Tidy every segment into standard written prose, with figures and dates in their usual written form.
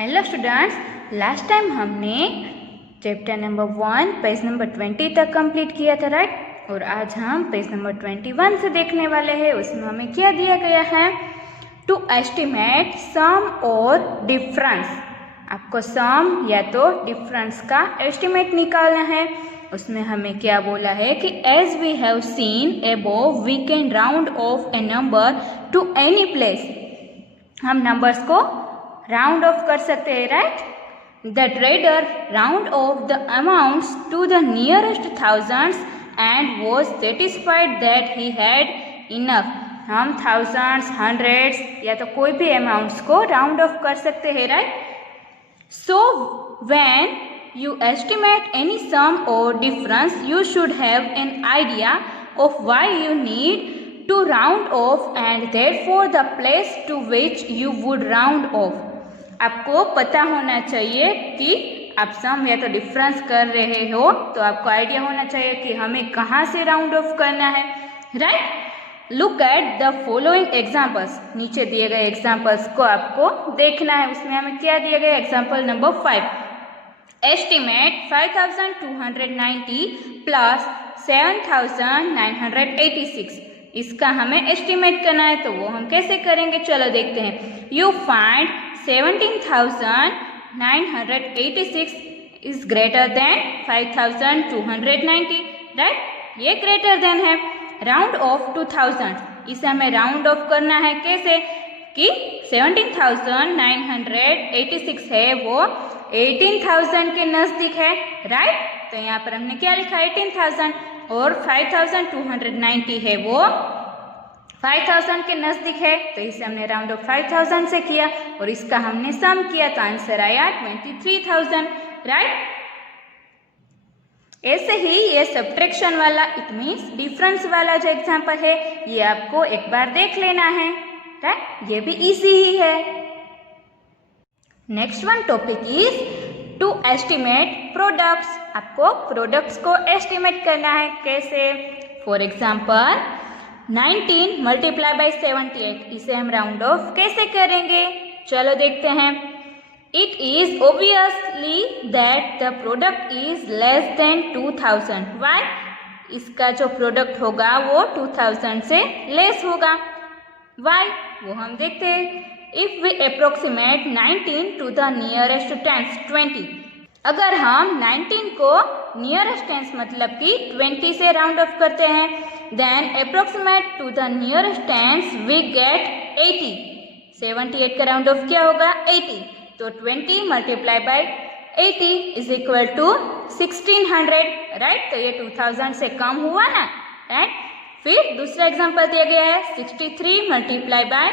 Hello students, last time हमने chapter number 1 page number 20 तक complete किया था, राइट। और आज हम पेज नंबर 21 से देखने वाले हैं। उसमें हमें क्या दिया गया है, टू एस्टिमेट सम और डिफरेंस। आपको सम या तो डिफरेंस का एस्टिमेट निकालना है। उसमें हमें क्या बोला है कि as we have seen above we can round off a number to any place. हम नंबर्स को राउंड ऑफ कर सकते हैं, right. The trader round off the amounts to the nearest thousands and was satisfied that he had enough. हम thousands, hundreds या तो कोई भी अमाउंट्स को राउंड ऑफ कर सकते हैं, right. So when you estimate any sum or difference, you should have an idea of why you need to round off and therefore the place to which you would round off. आपको पता होना चाहिए कि आप सम या तो difference कर रहे हो, तो आपको आइडिया होना चाहिए कि हमें कहाँ से राउंड ऑफ करना है, right. Look at the following examples. नीचे दिए गए एग्जाम्पल्स को आपको देखना है। उसमें हमें क्या दिया गया, एग्जाम्पल नंबर 5, estimate 5290 plus 7986। इसका हमें एस्टिमेट करना है, तो वो हम कैसे करेंगे, चलो देखते हैं। You find 17,986 is greater than 5290, right. ये ग्रेटर देन है। राउंड ऑफ टू 1000, इसे हमें राउंड ऑफ करना है कैसे कि 17,986 है वो 18,000 के नज़दीक है, राइट। तो यहाँ पर हमने क्या लिखा, 18,000, और 5290 है वो 5000 के नज़दीक है, तो इसे हमने राउंड ऑफ 5000 से किया और इसका हमने सम किया, तो आंसर आया 23,000, राइट। ऐसे ही ये सब्ट्रैक्शन वाला, इट मीन्स डिफरेंस वाला जो एग्जाम्पल है, ये आपको एक बार देख लेना है, राइट। ये भी इजी ही है। Next one topic is to estimate products. आपको प्रोडक्ट्स को एस्टिमेट करना है कैसे। फॉर एग्जाम्पल 19 मल्टीप्लाई बाई 78, इसे हम राउंड ऑफ कैसे करेंगे, चलो देखते हैं। It is obviously that the product is less than 2000। Why, इसका जो प्रोडक्ट होगा वो 2000 से लेस होगा। वाई, वो हम देखते हैं। If we approximate 19 to the nearest tens 20, अगर हम 19 को नियरेस्ट टेंस मतलब कि 20 से राउंड ऑफ करते हैं, then approximate to the nearest tens we get 80। 78 का राउंड ऑफ क्या होगा, 80। तो 20 multiply by 80 is equal to 1600, right. तो ये 2000 से कम हुआ ना, राइट। फिर दूसरा एग्जाम्पल दिया गया है 63 मल्टीप्लाई बाय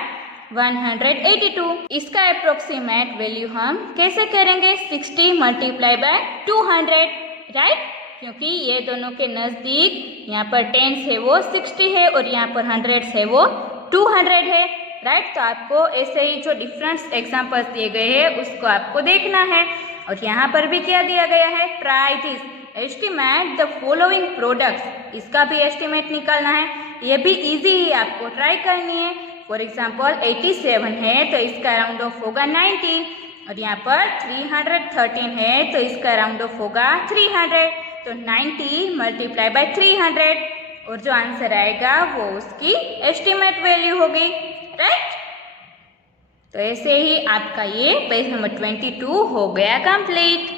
182। इसका अप्रोक्सीमेट वैल्यू हम कैसे करेंगे, 60 मल्टीप्लाई बाय 200, राइट। क्योंकि ये दोनों के नज़दीक यहाँ पर टेंस है वो 60 है और यहाँ पर हंड्रेड्स है वो 200 है, राइट। तो आपको ऐसे ही जो डिफरेंस एग्जाम्पल्स दिए गए हैं उसको आपको देखना है। और यहाँ पर भी क्या दिया गया है, try this, estimate the following products. इसका भी एस्टिमेट निकालना है। ये भी इजी ही, आपको ट्राई करनी है। फॉर एग्जाम्पल 87 है तो इसका राउंड ऑफ होगा 90, और यहाँ पर 313 है तो इसका राउंड ऑफ होगा 300। तो 90 मल्टीप्लाई बाय 300, और जो आंसर आएगा वो उसकी एस्टिमेट वैल्यू होगी, राइट। तो ऐसे ही आपका ये पेज नंबर 22 हो गया कंप्लीट।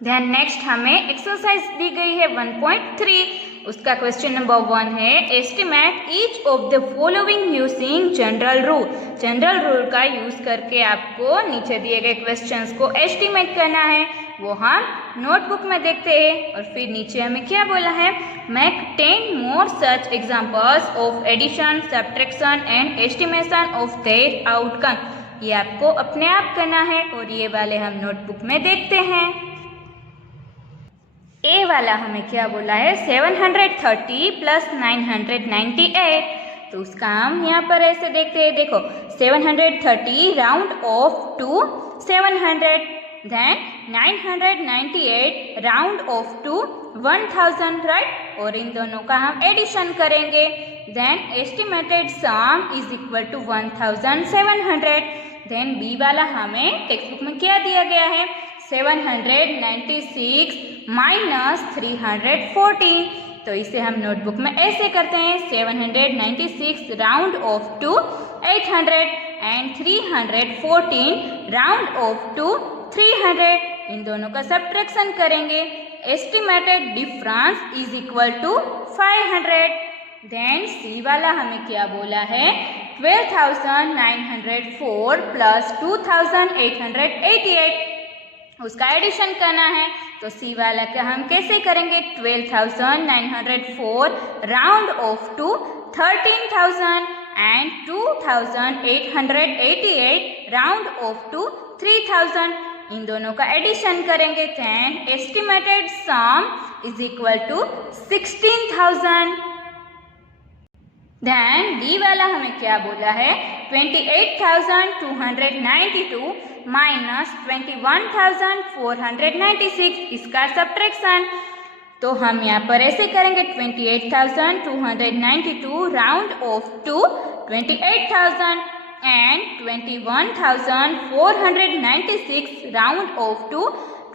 देन नेक्स्ट हमें एक्सरसाइज दी गई है 1.3। उसका क्वेश्चन नंबर 1 है, estimate each of the following using general rule. General rule का यूज करके आपको नीचे दिए गए क्वेश्चंस को एस्टिमेट करना है। वो हम नोटबुक में देखते हैं। और फिर नीचे हमें क्या बोला है, make 10 more such examples of addition, subtraction and estimation of their outcome. ये आपको अपने आप करना है और ये वाले हम नोटबुक में देखते हैं। ए वाला हमें क्या बोला है, 730 प्लस 998, तो उसका हम यहाँ पर ऐसे देखते हैं। देखो 730 round off to 700, then 998 round off to 1000, right. और इन दोनों का हम एडिशन करेंगे। Then estimated sum is equal to 1700। Then B वाला हमें टेक्स्ट बुक में क्या दिया गया है 796 माइनस 314। तो इसे हम नोटबुक में ऐसे करते हैं 796 round off to 800 and 314 round off to 300। इन दोनों का सब्ट्रैक्शन करेंगे। Estimated difference is equal to 500। Then C वाला हमें क्या बोला है 12,904 प्लस 2,888, उसका एडिशन करना है। तो सी वाला का हम कैसे करेंगे 12,904 round off to 13,000 and 2,888 round off to 3,000। इन दोनों का एडिशन करेंगे। Then estimated sum is equal to 16,000। Then D वाला हमें क्या बोला है 28,292 माइनस 21,496, इसका सब्ट्रैक्शन। तो हम यहाँ पर ऐसे करेंगे 28,292 round off to 28,000 and 21,496 round off to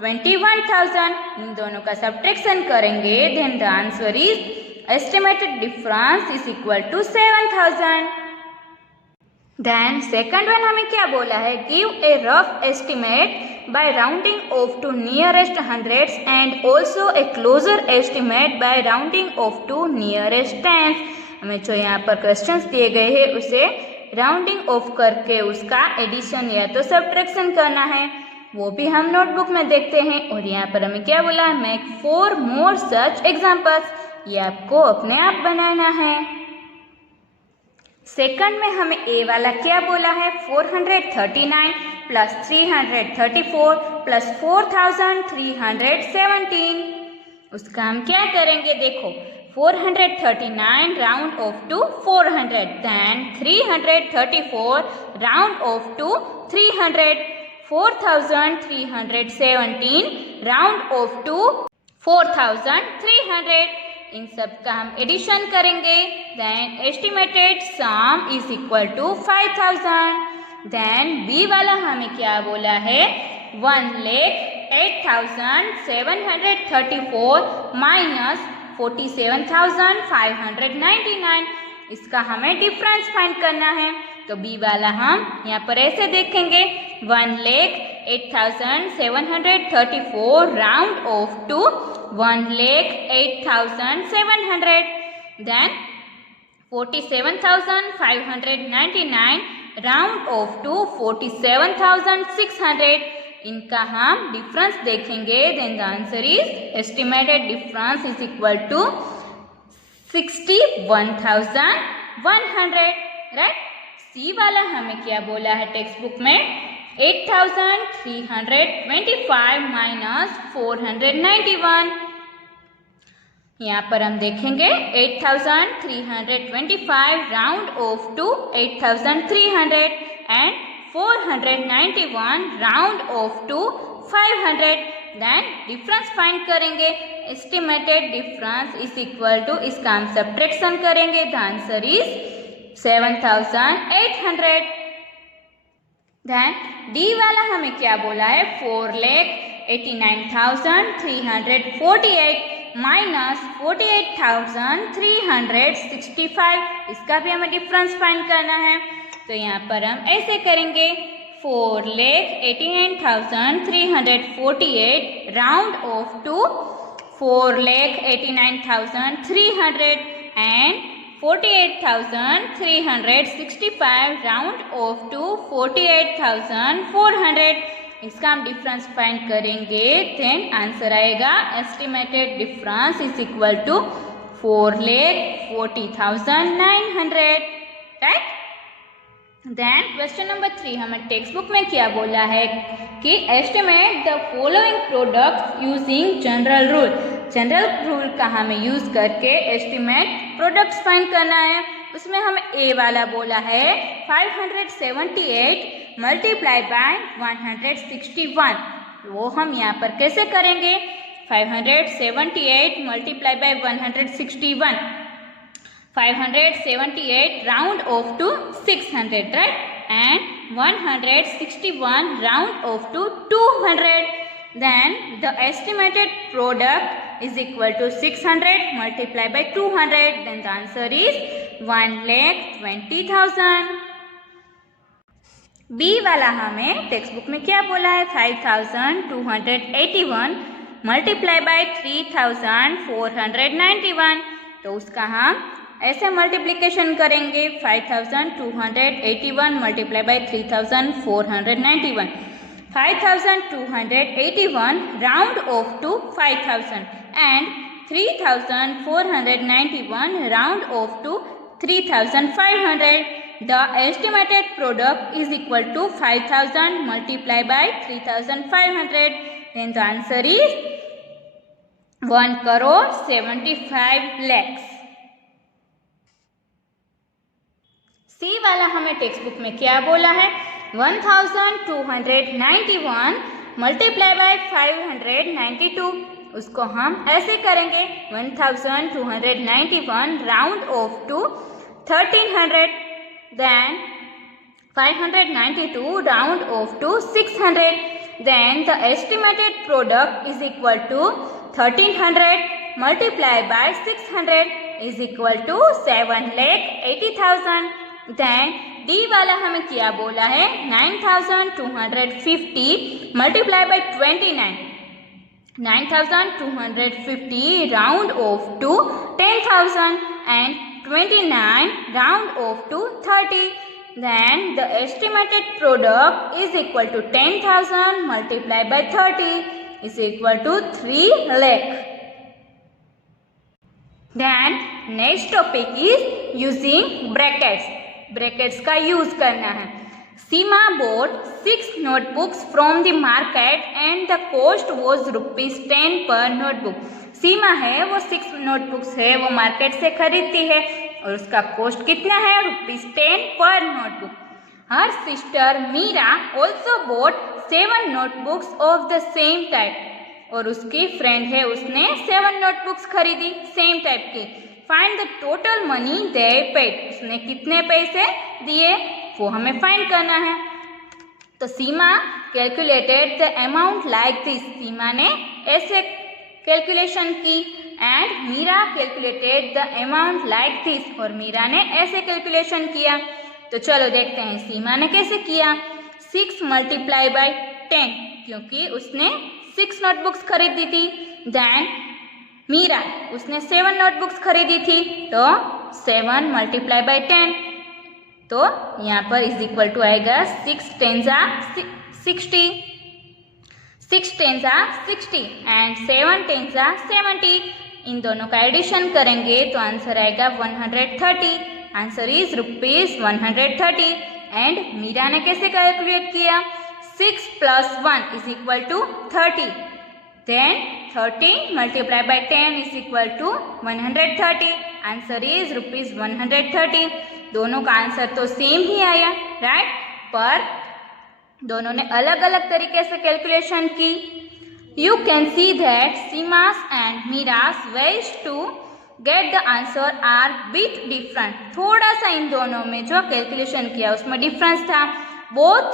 21,000। इन दोनों का सब्ट्रैक्शन करेंगे। Then the answer is estimated difference is equal to 7,000. Then second one हमें क्या बोला है give a rough estimate by rounding off to nearest hundreds and also a closer estimate by rounding off to nearest tens। हमें जो यहाँ पर questions दिए गए हैं उसे राउंडिंग ऑफ करके उसका एडिशन या तो सब्ट्रैक्शन करना है, वो भी हम नोटबुक में देखते हैं। और यहाँ पर हमें क्या बोला है मेक 4 more such examples, ये आपको अपने आप बनाना है। सेकंड में हमें ए वाला क्या बोला है 439 प्लस 334 प्लस 4,317, उसका हम क्या करेंगे देखो 439 round off to 400, then 334 round off to 300, 4,317 round off to 4,300। इन सब का हम एडिशन करेंगे। Then estimated sum is equal to 5,000। Then B वाला हमें क्या बोला है 1,08,734 माइनस 47,599, इसका हमें डिफरेंस फाइंड करना है। तो बी वाला हम यहाँ पर ऐसे देखेंगे 1,08,734 round off to 1,08,700, then 47,599 round off to 47,600, इनका हम डिफरेंस देखेंगे। Then the answer is estimated difference is equal to 61,100, right. C वाला हमें क्या बोला है टेक्स्ट बुक में 8,325 माइनस 491, यहाँ पर हम देखेंगे 8,325 round off to 8,300 and 491 round off to 500। Then difference find करेंगे। Estimated difference is equal to, इसका हम सब्ट्रैक्शन करेंगे। The answer is 7,800। Then D वाला हमें क्या बोला है 4,89,348 माइनस 48,365, इसका भी हमें डिफरेंस फाइंड करना है। तो यहाँ पर हम ऐसे करेंगे 4,89,348 round off to 4,89,300 and 48,365 round off to 48,400, इसका हम डिफरेंस फाइंड करेंगे। देन आंसर आएगा estimated difference is equal to 4,40,900, right. Then question number 3 हमें टेक्स्ट बुक में क्या बोला है कि estimate the following products using general rule. General rule का हमें यूज करके एस्टिमेट प्रोडक्ट्स फाइंड करना है। उसमें हमें ए वाला बोला है 578 मल्टीप्लाई बाय 161, वो हम यहाँ पर कैसे करेंगे 578 multiply by 161, 578 round off to 600, right, and 161 round off to 200. Then the estimated product is equal to 600 multiplied by 200. Then the answer is 1,20,000. B वाला हमें टेक्स्ट बुक में क्या बोला है, 5,281 मल्टीप्लाई बाय 3,491. तो उसका हम ऐसे मल्टीप्लिकेशन करेंगे, 5,281 multiply by 3,491. 5,281 round off to 5,000 and 3,491 round off to 3,500. The estimated product is equal to 5,000 multiplied by 3,500. Then the answer is 1,75 lakhs. सी वाला हमें टेक्स्ट बुक में क्या बोला है, 1,291 मल्टीप्लाई बाय 592. उसको हम ऐसे करेंगे, 1,291 round off to 1,300. Then 592 round off to 600. Then the estimated product is equal to 1,300 multiplied by 600 is equal to 7,80,000. Then D वाला हमें क्या बोला है, 9,250 multiplied by 29. 9,250 round off to 10,000 and 29 round off to 30. Then the estimated product is equal to 10,000 multiplied by 30 is equal to 3 lakh. Then next topic is using brackets. Brackets का use करना है. Seema bought 6 notebooks from the market and the cost was ₹10 per notebook. सीमा है वो 6 notebooks है वो market से खरीदती है और उसका कॉस्ट कितना है, ₹10 पर नोटबुक. हर sister Meera also bought 7 notebooks of the same type. और उसकी फ्रेंड है उसने 7 नोटबुक्स खरीदी सेम टाइप की. Find the total money they paid. उसने कितने पैसे दिए वो हमें फाइंड करना है. तो Seema calculated the amount like this. Seema ने ऐसे कैलकुलेशन की and Meera calculated the amount like this. और मीरा ने ऐसे कैलकुलेशन किया. तो चलो देखते हैं सीमा ने कैसे किया. 6 मल्टीप्लाई बाय 10 क्योंकि उसने 6 नोटबुक्स खरीदी थी. देन मीरा उसने 7 नोटबुक्स खरीदी थी तो 7 मल्टीप्लाई बाय 10. तो यहाँ पर इज इक्वल टू आएगा 6 10 60. 6 10 60 एंड 7 10 70. इन दोनों का एडिशन करेंगे तो आंसर आएगा 130. Answer is ₹130. एंड मीरा ने कैसे कैलकुलेट किया, 6 + 1 is equal to 30. Then 30 multiply by 10 is equal to 130. Answer is ₹130. दोनों का आंसर तो सेम ही आया, राइट, पर दोनों ने अलग अलग तरीके से कैलकुलेशन की. You can see that Seema's and Meera's ways to get the answer are bit different. थोड़ा सा इन दोनों में जो कैलकुलेशन किया उसमें डिफरेंस था. Both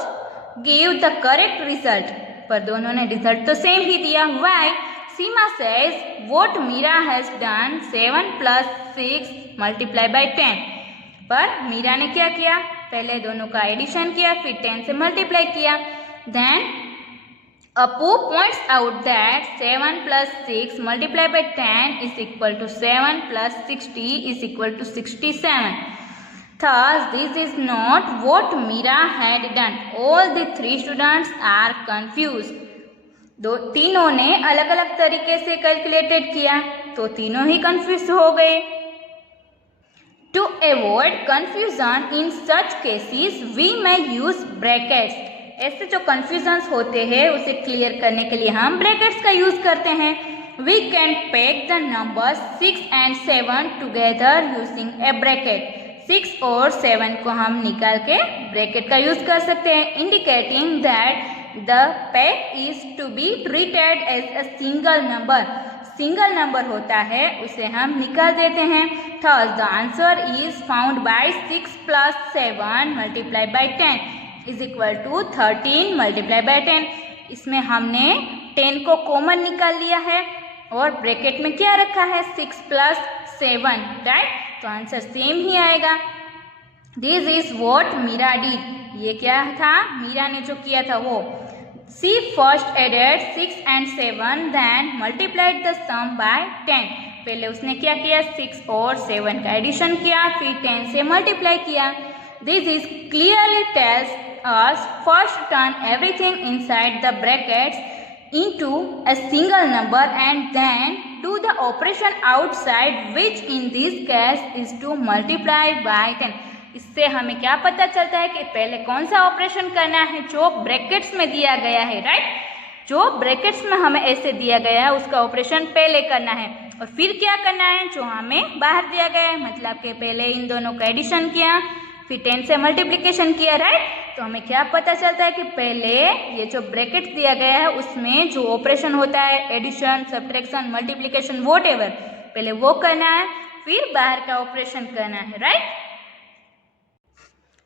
give the correct result, पर दोनों ने रिजल्ट तो सेम ही दिया. Why? Seema says what Meera has done 7 + 6 multiply by 10. पर मीरा ने क्या किया, पहले दोनों का एडिशन किया फिर 10 से मल्टीप्लाई किया. Then Appu points out that 7 + 6 multiply by 10 is equal to 7 + 60 is equal to 67. Thus, this is not what Meera had done. All the 3 students are confused. तीनों ने अलग अलग तरीके से कैलकुलेटेड किया तो तीनों ही कंफ्यूज हो गए. To avoid confusion in such cases, we may use brackets. ऐसे जो confusions होते हैं उसे क्लियर करने के लिए हम ब्रैकेट्स का यूज करते हैं. We can pack the numbers 6 and 7 together using a bracket. 6 और 7 को हम निकाल के ब्रैकेट का यूज कर सकते हैं, indicating that the pack is to be treated as a single number. Single number होता है उसे हम निकाल देते हैं. Thus the answer is found by 6 + 7 multiplied by 10. Is equal to 13 multiply by 10। इसमें हमने 10 को कॉमन निकाल लिया है और ब्रैकेट में क्या रखा है 6 प्लस 7, राइट। तो आंसर सेम ही आएगा। This is what Meera did. ये क्या था, मीरा ने जो किया था वो। She first added 6 and 7 then multiplied the sum by 10। पहले उसने क्या किया 6 और 7 का एडिशन किया, फिर 10 से मल्टीप्लाई किया। This is clearly tells us first turn everything inside the brackets into a single number and then do the operation outside, which in this case is to multiply by 10। इससे हमें क्या पता चलता है कि पहले कौन सा ऑपरेशन करना है, जो ब्रैकेट्स में दिया गया है, राइट। जो ब्रैकेट्स में हमें ऐसे दिया गया है उसका ऑपरेशन पहले करना है और फिर क्या करना है जो हमें बाहर दिया गया है, मतलब कि पहले इन दोनों का एडिशन किया फिर 10 से मल्टीप्लिकेशन किया, राइट। तो हमें क्या पता चलता है कि पहले ये जो ब्रैकेट दिया गया है उसमें जो ऑपरेशन होता है एडिशन, सब्ट्रैक्शन, मल्टीप्लिकेशन, व्हाटएवर, पहले वो करना है फिर बाहर का ऑपरेशन करना है, राइट।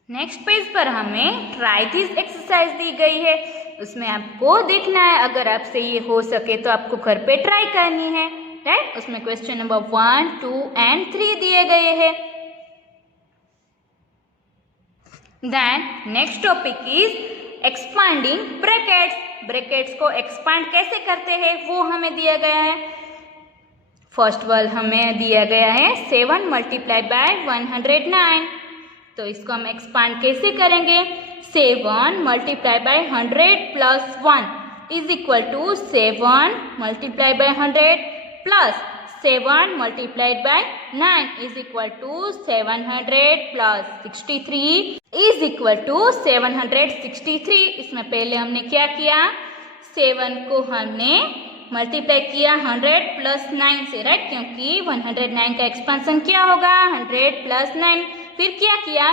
नेक्स्ट पेज पर हमें ट्राई दिस एक्सरसाइज दी गई है। उसमें आपको देखना है, अगर आपसे ये हो सके तो आपको घर पे ट्राई करनी है, राइट। उसमें क्वेश्चन नंबर 1, 2 एंड 3 दिए गए हैं। Then next topic is expanding brackets. Brackets को एक्सपांड कैसे करते हैं वो हमें दिया गया है। फर्स्ट वाल हमें दिया गया है 7 मल्टीप्लाई बाय 109। तो इसको हम एक्सपांड कैसे करेंगे, 7 multiply by 100 plus 1 is equal to 7 multiply by 100 plus 7 multiplied by 9 is equal to 700 plus 63 is equal to 763। इसमें पहले हमने क्या किया, 7 को हमने मल्टीप्लाई किया 100 प्लस 9 से, राइट, क्योंकि 109 का एक्सपेंशन क्या होगा 100 प्लस 9। फिर क्या किया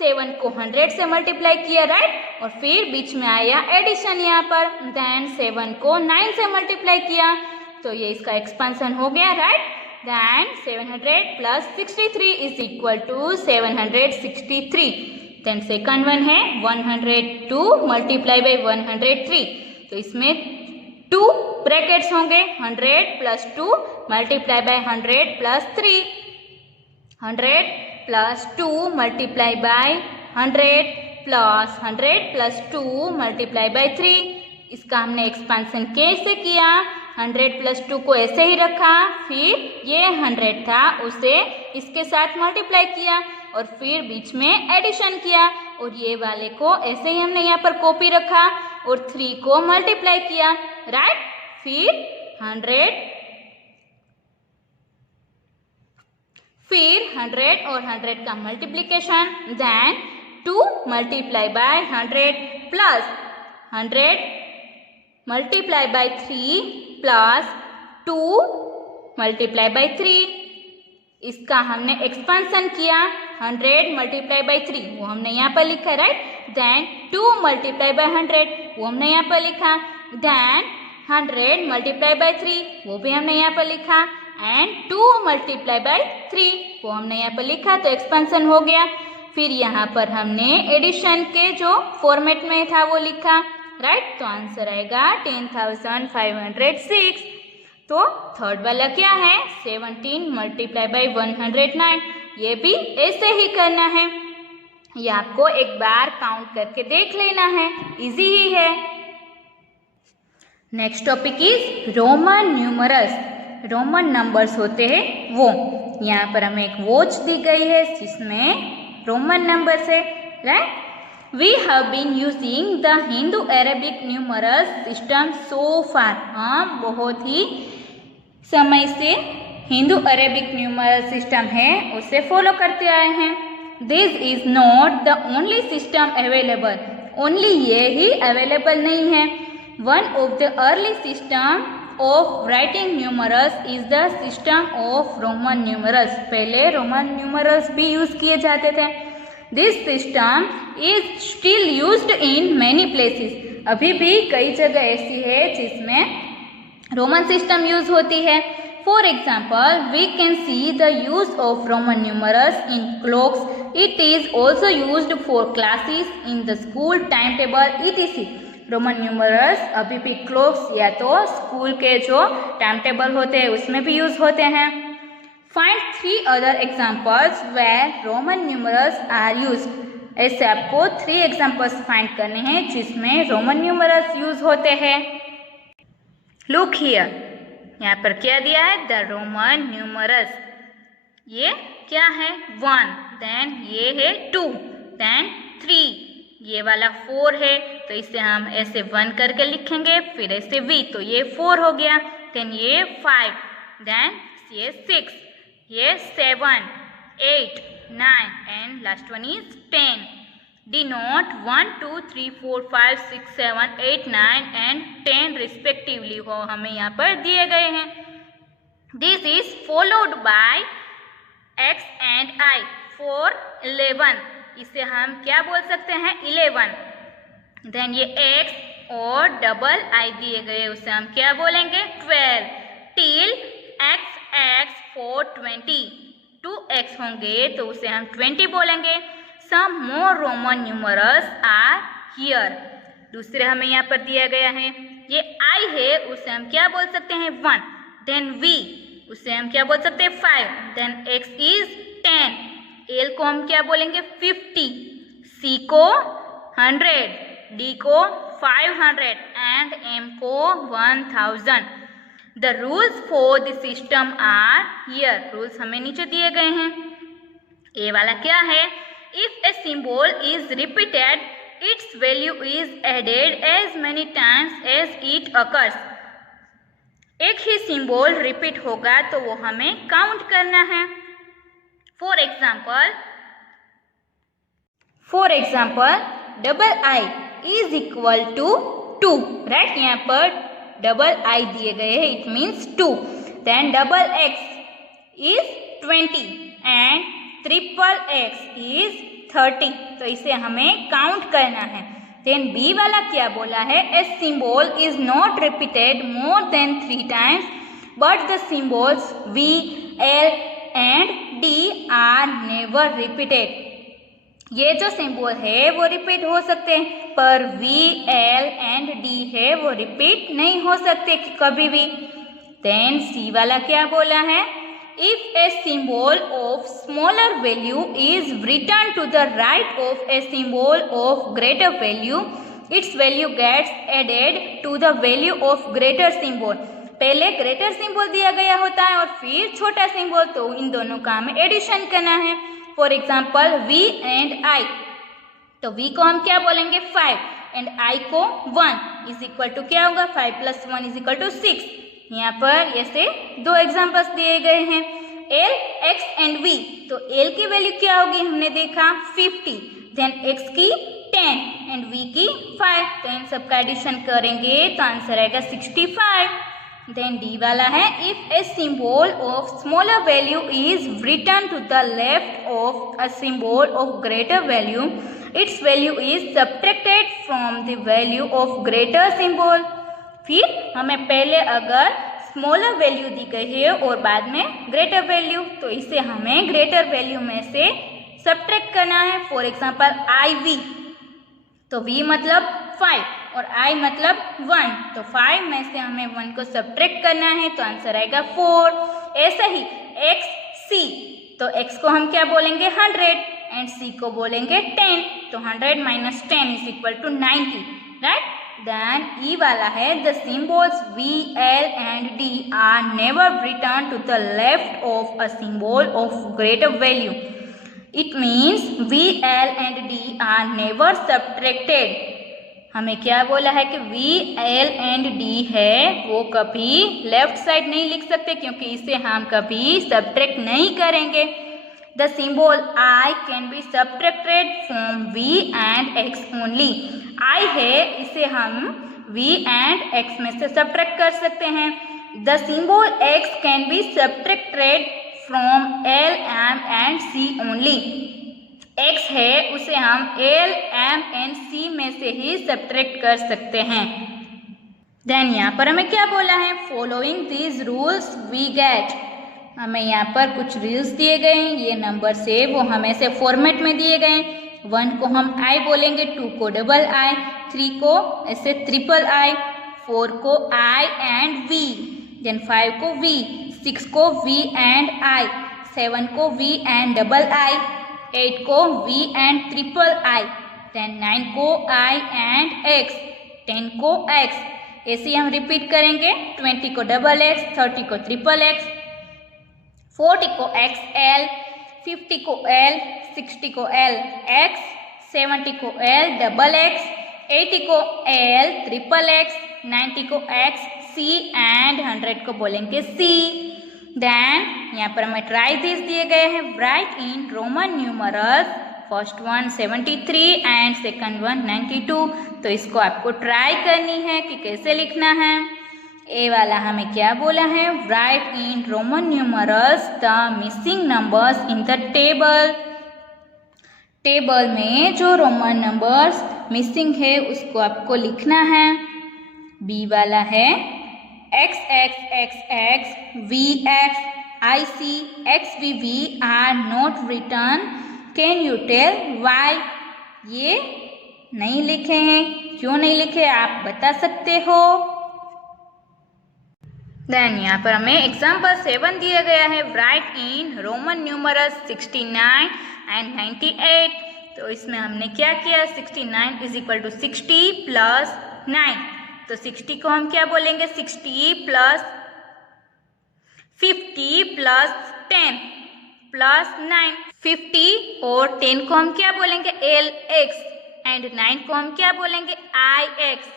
7 को 100 से मल्टीप्लाई किया, राइट, और फिर बीच में आया एडिशन यहाँ पर। देन 7 को 9 से मल्टीप्लाई किया तो ये इसका एक्सपेंशन हो गया, right. Then 700 plus 63 is equal to 763। Then second one है 102 मल्टीप्लाई बाय 103। तो इसमें 2 ब्रैकेट्स होंगे, 100 plus 2 multiply by 100 plus 3, 100 plus 2 multiply by 100 plus 100 plus 2 multiply by 3। इसका हमने एक्सपेंशन कैसे किया, 100 प्लस 2 को ऐसे ही रखा, फिर ये 100 था उसे इसके साथ मल्टीप्लाई किया और फिर बीच में एडिशन किया और ये वाले को ऐसे ही हमने यहाँ पर कॉपी रखा और 3 को मल्टीप्लाई किया, राइट। फिर 100 और 100 का multiplication, then 2 multiply by 100 plus 100 multiply by 3 plus 2 multiply by 3। इसका हमने एक्सपेंशन किया 100 मल्टीप्लाई बाय 3, वो हमने यहाँ पर लिखा, राइट। देन 2 मल्टीप्लाई बाय 100 वो हमने यहाँ पर लिखा। देन 100 मल्टीप्लाई बाय 3 वो भी हमने यहाँ पर लिखा एंड 2 मल्टीप्लाई बाय 3 वो हमने यहाँ पर लिखा। तो एक्सपेंशन हो गया। फिर यहाँ पर हमने एडिशन के जो फॉर्मेट में था वो लिखा, राइट। तो आंसर आएगा 10,506। तो थर्ड वाला क्या है 17 मल्टीप्लाई बाय 109। ये भी ऐसे ही करना है, ये आपको एक बार काउंट करके देख लेना है, इजी ही है। Next topic is Roman numerals. Roman numbers होते हैं वो। यहाँ पर हमें एक वॉच दी गई है जिसमें रोमन नंबर्स है, right. We have been using the Hindu-Arabic numerals system so far। हम बहुत ही समय से हिंदू अरेबिक न्यूमरल सिस्टम है उसे फॉलो करते आए हैं। This is not the only system available. Only ये ही अवेलेबल नहीं है। One of the early system of writing numerals is the system of Roman numerals. पहले रोमन न्यूमरल्स भी यूज किए जाते थे। This system is still used in many places. अभी भी कई जगह ऐसी है जिसमें रोमन सिस्टम यूज होती है। For example, we can see the use of Roman numerals in clocks. It is also used for classes in the school timetable etc. Roman numerals अभी भी क्लॉक्स या तो स्कूल के जो टाइम टेबल होते हैं उसमें भी यूज होते हैं. Find 3 other examples where Roman numerals are use. ऐसे आपको 3 एग्जाम्पल्स फाइंड करने हैं जिसमें रोमन न्यूमरल्स यूज होते हैं. लुक हियर, यहाँ पर क्या दिया है? The Roman numerals. ये क्या है? 1, देन ये है 2, देन 3, ये वाला 4 है तो इसे हम ऐसे 1 करके लिखेंगे, फिर ऐसे V तो ये 4 हो गया, देन ये 5, देन ये 6, ये 7, 8, 9 and last one is 10. Denote 1, 2, 3, 4, 5, 6, 7, 8, 9 and 10 respectively वो हमें यहाँ पर दिए गए हैं. This is followed by x and I for 11. इसे हम क्या बोल सकते हैं? 11. देन ये x और डबल I दिए गए उसे हम क्या बोलेंगे? 12. Till x for 20. 2x होंगे तो उसे हम 20 बोलेंगे. Some more Roman numerals are here. दूसरे हमें यहाँ पर दिया गया है, ये I है उसे हम क्या बोल सकते हैं? 1. देन V उसे हम क्या बोल सकते हैं? 5. Then X is 10. L को हम क्या बोलेंगे? 50. C को 100. D को 500 एंड M को 1000. The rules for the system are here. Rules हमें नीचे दिए गए हैं. A वाला क्या है? If a symbol is repeated, its value is added as many times as it occurs. एक ही सिंबल रिपीट होगा तो वो हमें काउंट करना है. For example double I is equal to 2. Right, यहाँ पर डबल I दिए गए हैं, it means 2. Then double X is 20 and triple X is 30. तो इसे हमें काउंट करना है. देन B वाला क्या बोला है? A symbol is not repeated more than 3 times but the symbols V, L and D are never repeated. ये जो सिंबल है वो रिपीट हो सकते हैं पर V, L एंड D है वो रिपीट नहीं हो सकते कभी भी. देन C वाला क्या बोला है? If a symbol of smaller value is written to the right of a symbol of greater value, its value gets added to the value of greater symbol. पहले ग्रेटर सिंबल दिया गया होता है और फिर छोटा सिंबल, तो इन दोनों का हमें एडिशन करना है. For example V and I, तो V को हम क्या बोलेंगे? 5 एंड I को 1 इज इक्वल टू क्या होगा? 5 + 1 इज इक्वल टू 6. यहाँ पर ऐसे 2 एग्जाम्पल्स दिए गए हैं. L, X एंड V, तो L की वैल्यू क्या होगी? हमने देखा 50. देन X की 10 एंड V की 5. तो इन सब का एडिशन करेंगे तो आंसर आएगा 65. देन D वाला है, if a symbol of smaller value is written to the left of a symbol of greater value, its value is subtracted from the value of greater symbol. फिर हमें पहले अगर smaller value दी गई है और बाद में ग्रेटर वैल्यू, तो इसे हमें ग्रेटर वैल्यू में से सब्ट्रैक्ट करना है. फॉर एग्जाम्पल IV, तो V मतलब 5 और I मतलब 1, तो 5 में से हमें 1 को सब्ट्रैक्ट करना है तो आंसर आएगा 4. ऐसा ही XC, तो X को हम क्या बोलेंगे? 100 एंड C को बोलेंगे 10. तो 100 - 10 is equal to 90. Right. Then E वाला है, the symbols V, L and D are never returned to the left of a symbol of greater value. It means V, L and D are never subtracted. हमें क्या बोला है कि V, L and D है वो कभी left side नहीं लिख सकते क्योंकि इसे हम कभी सब्ट्रैक्ट नहीं करेंगे. The symbol I can be subtracted from V and X only. I है, इसे हम V and X में से सब्ट्रैक्ट कर सकते हैं. The symbol X can be subtracted from L, M and C only. X है, उसे हम L, M and C में से ही सब्ट्रैक्ट कर सकते हैं. देन यहाँ पर हमें क्या बोला है, following these rules we get. हमें यहाँ पर कुछ रूल्स दिए गए हैं, ये नंबर है वो हमें से फॉर्मेट में दिए गए हैं। 1 को हम आई बोलेंगे, 2 को डबल आई, 3 को ऐसे ट्रिपल आई, 4 को आई एंड वी, देन 5 को वी, 6 को वी एंड आई, 7 को वी एंड डबल आई, 8 को V and triple I, then 9 को आई एंड एक्स, 10 को एक्स, ऐसे हम रिपीट करेंगे। 20 को डबल एक्स, 30 को ट्रिपल एक्स, 40 को एक्स एल, 50 को एल, 60 को एल एक्स, 70 को एल डबल एक्स, 80 को एल ट्रिपल एक्स, 90 को एक्स सी एंड 100 को बोलेंगे सी। देन यहाँ पर हमें ट्राई दिस दिए गए हैं, right in Roman numerals, first one 73 and second one 92। तो इसको आपको ट्राई करनी है कि कैसे लिखना है। ए वाला हमें क्या बोला है, right in Roman numerals the missing numbers in the table. Table में जो रोमन नंबर्स मिसिंग है उसको आपको लिखना है। बी वाला है X X X X V X I C X V V are not written, can you tell why. ये नहीं लिखे हैं, क्यों नहीं लिखे आप बता सकते हो। देन यहाँ पर हमें एग्जाम्पल 7 दिया गया है, right in Roman numerals 69 and 98। तो इसमें हमने क्या किया, 69 इज इक्वल टू 60 प्लस 9। तो 60 को हम क्या बोलेंगे, 60 प्लस 50 प्लस 10 प्लस 9। 50 और 10 को हम क्या बोलेंगे, एल एक्स, एंड 9 को हम क्या बोलेंगे, I X.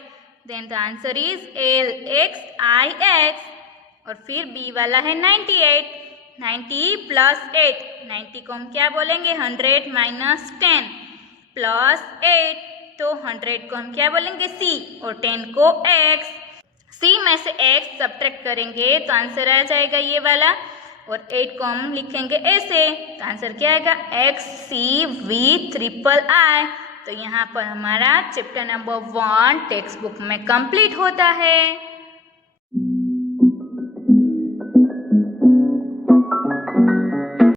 Then the answer is L X I X. और फिर बी वाला है 98, 90 प्लस 8, 90 को हम क्या बोलेंगे, 100 माइनस 10 प्लस 8। तो 100 को हम क्या बोलेंगे, सी, और 10 को एक्स। सी में से एक्स सब्ट्रैक्ट करेंगे तो आंसर आ जाएगा ये वाला, और 8 को हम लिखेंगे ऐसे, तो आंसर क्या आएगा, X C V triple I. तो यहाँ पर हमारा चैप्टर नंबर 1 टेक्स्ट बुक में कंप्लीट होता है।